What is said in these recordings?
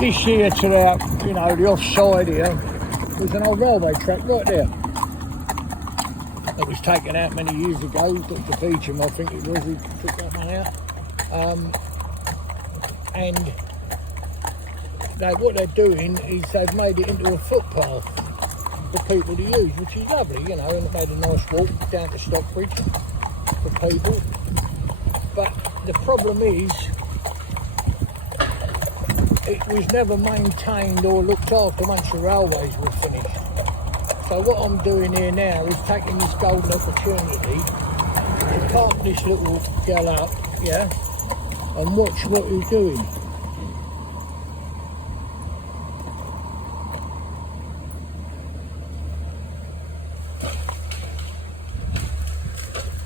This here to the, you know, the offside here was an old railway track right there. That was taken out many years ago. Dr. Beecham, I think it was, who took that one out. And what they're doing is they've made it into a footpath for people to use, which is lovely, you know, and it made a nice walk down to Stockbridge for people. But the problem is, it was never maintained or looked after once the railways were finished. So what I'm doing here now is taking this golden opportunity to park this little girl up, yeah, and watch what he's doing.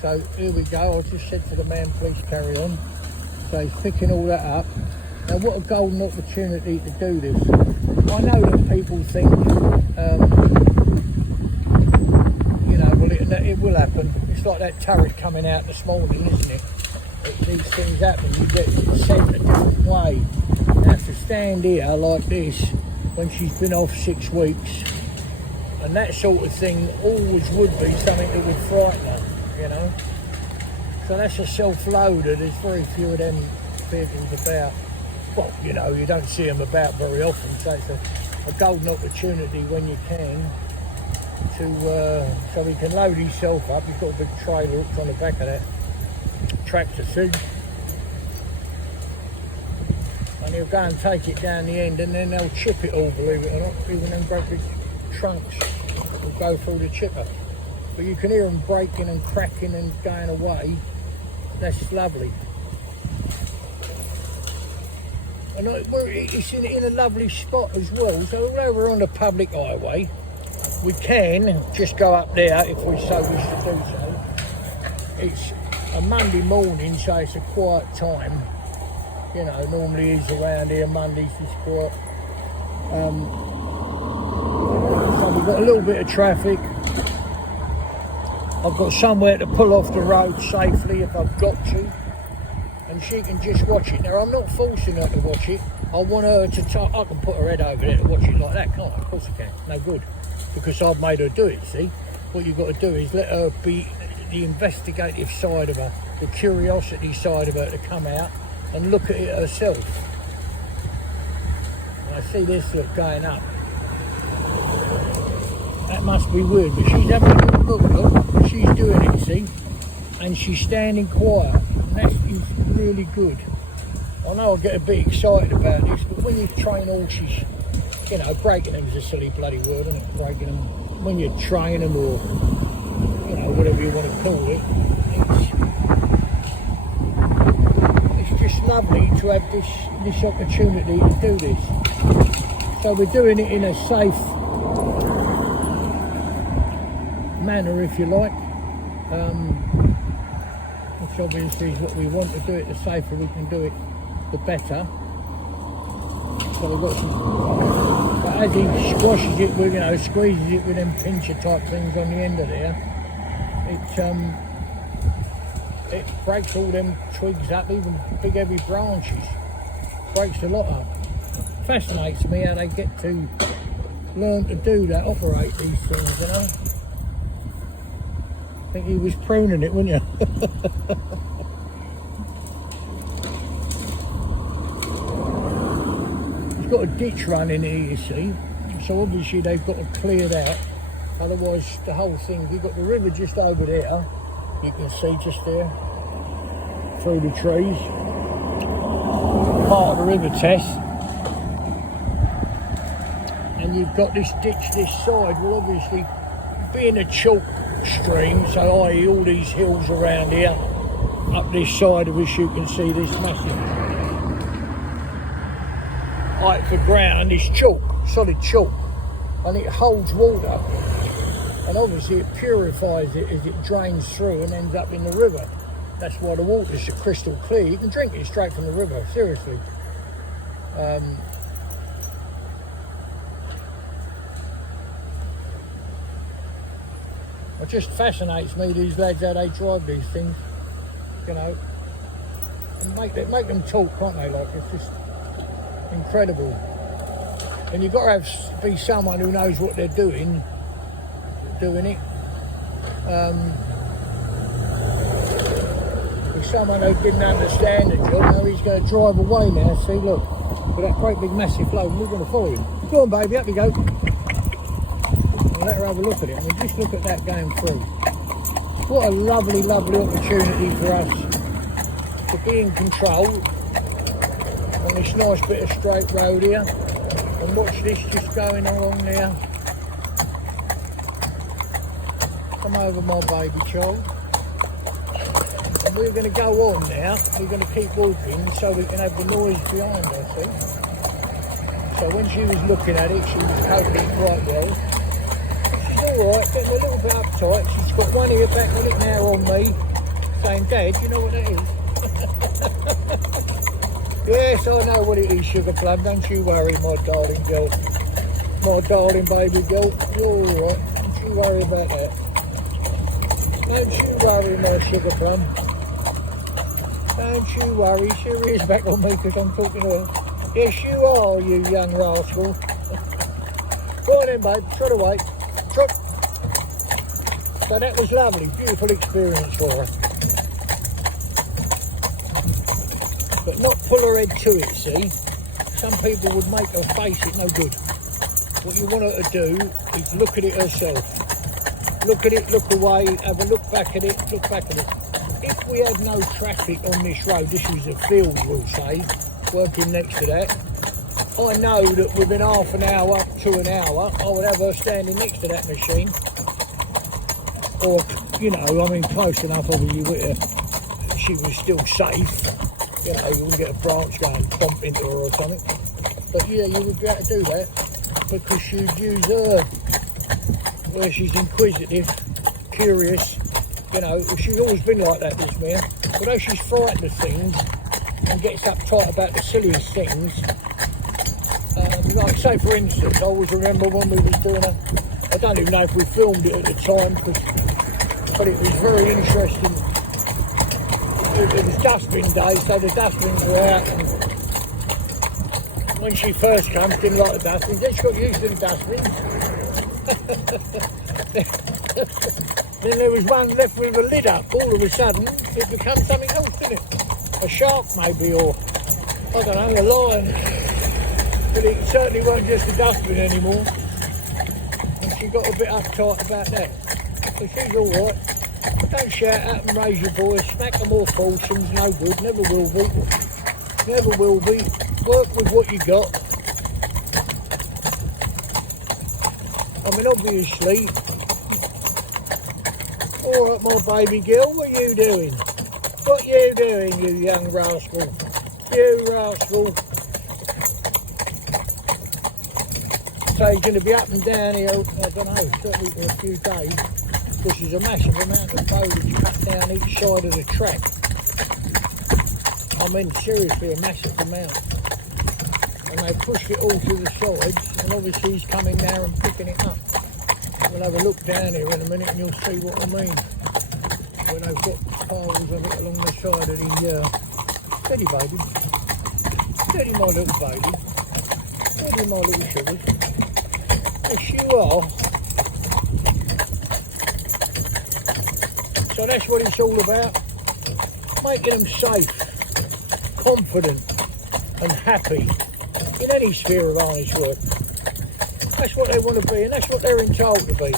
So here we go. I just said to the man, please carry on. So he's picking all that up. Now what a golden opportunity to do this. I know that people think, you know, well it will happen. It's like that turret coming out this morning, isn't it? These things happen, you get sent a different way. Now to stand here like this when she's been off 6 weeks, and that sort of thing always would be something that would frighten her, you know. So that's a self-loader. There's very few of them vehicles about. Well, you know, you don't see them about very often, so it's a golden opportunity when you can to, so he can load himself up. He's got a big trailer hooked on the back of that tractor too. And he'll go and take it down the end, and then they'll chip it all, believe it or not. Even them great big trunks will go through the chipper. But you can hear them breaking and cracking and going away. That's lovely. And it's in a lovely spot as well. So although we're on the public highway, we can just go up there if we so wish to do so. It's a Monday morning, so it's a quiet time. You know, normally is around here, Mondays is quiet. So we've got a little bit of traffic. I've got somewhere to pull off the road safely if I've got to. And she can just watch it. Now, I'm not forcing her to watch it. I want her to I can put her head over there to watch it like that, can't I? Of course I can. No good. Because I've made her do it, see? What you've got to do is let her be the investigative side of her, the curiosity side of her to come out and look at it herself. And I see this look going up. That must be weird, but she's having a good look. She's doing it, see? And she's standing quiet. And that is really good. I know I get a bit excited about this, but when you train horses, you know, breaking them is a silly bloody word, isn't it? Breaking them. When you train them, or, you know, whatever you want to call it, it's just lovely to have this opportunity to do this. So we're doing it in a safe manner, if you like. Which obviously is what we want to do it. The safer we can do it, the better. So we've got some, but as he squashes it with, you know, squeezes it with them pincher type things on the end of there, it breaks all them twigs up, even big heavy branches. Breaks a lot up. Fascinates me how they get to learn to do that, operate these things, you know. I think he was pruning it, wouldn't you? He's got a ditch running here, you see. So obviously they've got to clear that. Otherwise the whole thing, you've got the river just over there. You can see just there, through the trees. Part of the river test. And you've got this ditch this side. Well, obviously, being a chalk stream, so i.e. all these hills around here, up this side of us you can see this massive height for ground is chalk, solid chalk, and it holds water, and obviously it purifies it as it drains through and ends up in the river. That's why the water's so crystal clear. You can drink it straight from the river, seriously. It just fascinates me, these lads, how they drive these things, you know, and make them talk, can't they? Like, it's just incredible. and you've got to be someone who knows what they're doing it. If someone who didn't understand the job, now he's going to drive away now. See, look, with that great big massive load, and we're going to follow him. Go on, baby, up you go. I'll let her have a look at it. I mean, just look at that going through. What a lovely, lovely opportunity for us to be in control on this nice bit of straight road here. And watch this just going along there. Come over, my baby child. And we're going to go on now. We're going to keep walking so we can have the noise behind her, see? So when she was looking at it, she was coping quite well. She's alright, getting a little bit uptight. She's got one ear back on it now on me, saying, Dad, you know what that is? Yes, I know what it is, Sugar Plum. Don't you worry, my darling girl. My darling baby girl. You're alright. Don't you worry about that. Don't you worry, my Sugar Plum. Don't you worry. She is back on me because I'm talking to her. Yes, you are, you young rascal. Go on then, babe. Trot away. Trot. So that was lovely. Beautiful experience for her. But not pull her head to it, see? Some people would make her face it no good. What you want her to do is look at it herself. Look at it, look away, have a look back at it, look back at it. If we had no traffic on this road, this was a field, we'll say, working next to that, I know that within half an hour to an hour, I would have her standing next to that machine. Or, you know, I mean, close enough, obviously, with her, she was still safe. You know, you wouldn't get a branch going and bump into her or something. But yeah, you would be able to do that because you'd use her where she's inquisitive, curious. You know, she's always been like that, this mare. Although she's frightened of things and gets uptight about the silliest things. Like, say for instance, I always remember when we was doing I don't even know if we filmed it at the time, but it was very interesting. It was dustbin day, so the dustbins were out, and when she first came, she didn't like the dustbins, then she got used to the dustbins. Then there was one left with a lid up. All of a sudden, it becomes something else, didn't it? A shark maybe, or I don't know, a lion. But it certainly wasn't just a dustbin anymore. And she got a bit uptight about that. But she's alright. Don't shout at them, raise your voice, smack them or falsoms, no good, never will be. Never will be. Work with what you got. I mean, obviously, alright, my baby girl, what are you doing? What you doing, you young rascal? You rascal. So he's going to be up and down here, I don't know, certainly for a few days, because there's a massive amount of foliage cut down each side of the track. I mean, seriously, a massive amount. And they pushed it all to the sides, and obviously he's coming now and picking it up. We'll have a look down here in a minute and you'll see what I mean. When they've got piles of it along the side of the, steady baby. Steady my little baby. Steady my little sugars. Yes, you are. So that's what it's all about. Making them safe, confident and happy in any sphere of harness work. That's what they want to be, and that's what they're entitled to be.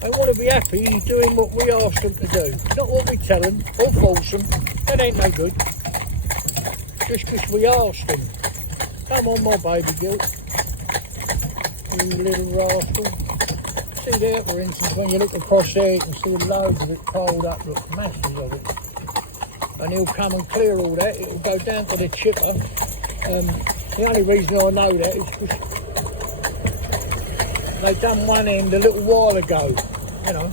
They want to be happy doing what we ask them to do, not what we tell them or force them. That ain't no good. Just because we ask them. Come on, my baby girl. You little rascal. See there, for instance, when you look across there, you can see loads of it piled up, look, masses of it. And he'll come and clear all that. It'll go down to the chipper. The only reason I know that is because they done one end a little while ago, you know.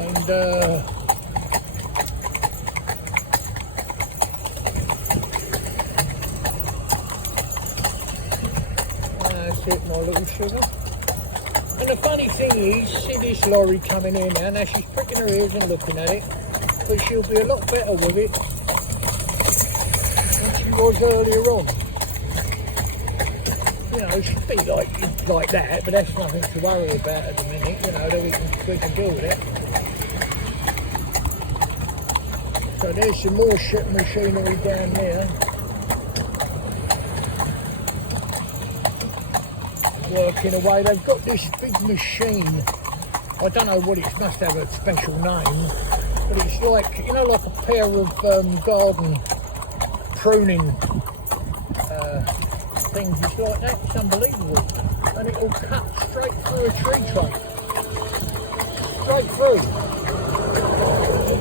And that's it, my little sugar. And the funny thing is, see this lorry coming in now she's pricking her ears and looking at it, but she'll be a lot better with it than she was earlier on. it should be like that, but that's nothing to worry about at the minute, you know, that we can deal with it. So there's some more ship machinery down there. Working away. They've got this big machine. I don't know what it is, must have a special name, but it's like, you know, like a pair of garden pruning things. It's like that. It's unbelievable. And it will cut straight through a tree trunk. Straight through.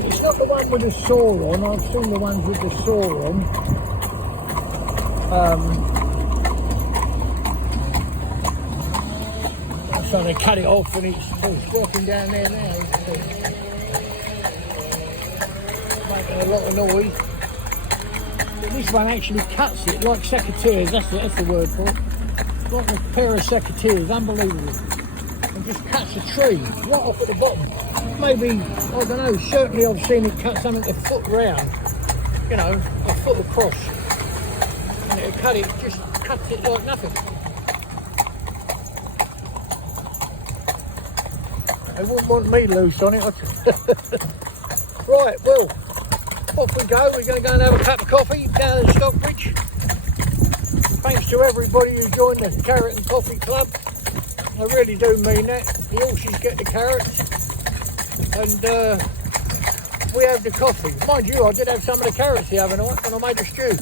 It's not the one with the saw on. I've seen the ones with the saw on. So they cut it off and it's walking down there now. It's making a lot of noise. But this one actually cuts it like secateurs, that's the word for it. Like a pair of secateurs, unbelievable. And just cuts a tree right off at the bottom. Maybe, I don't know, certainly I've seen it cut something a foot round, you know, a foot across. And it'll cut it, just cuts it like nothing. They wouldn't want me loose on it. Right, well, off we go. We're going to go and have a cup of coffee down at Stockbridge. Thanks to everybody who joined the Carrot and Coffee Club. I really do mean that. The horses get the carrots and we have the coffee. Mind you, I did have some of the carrots the other night when I made the stew.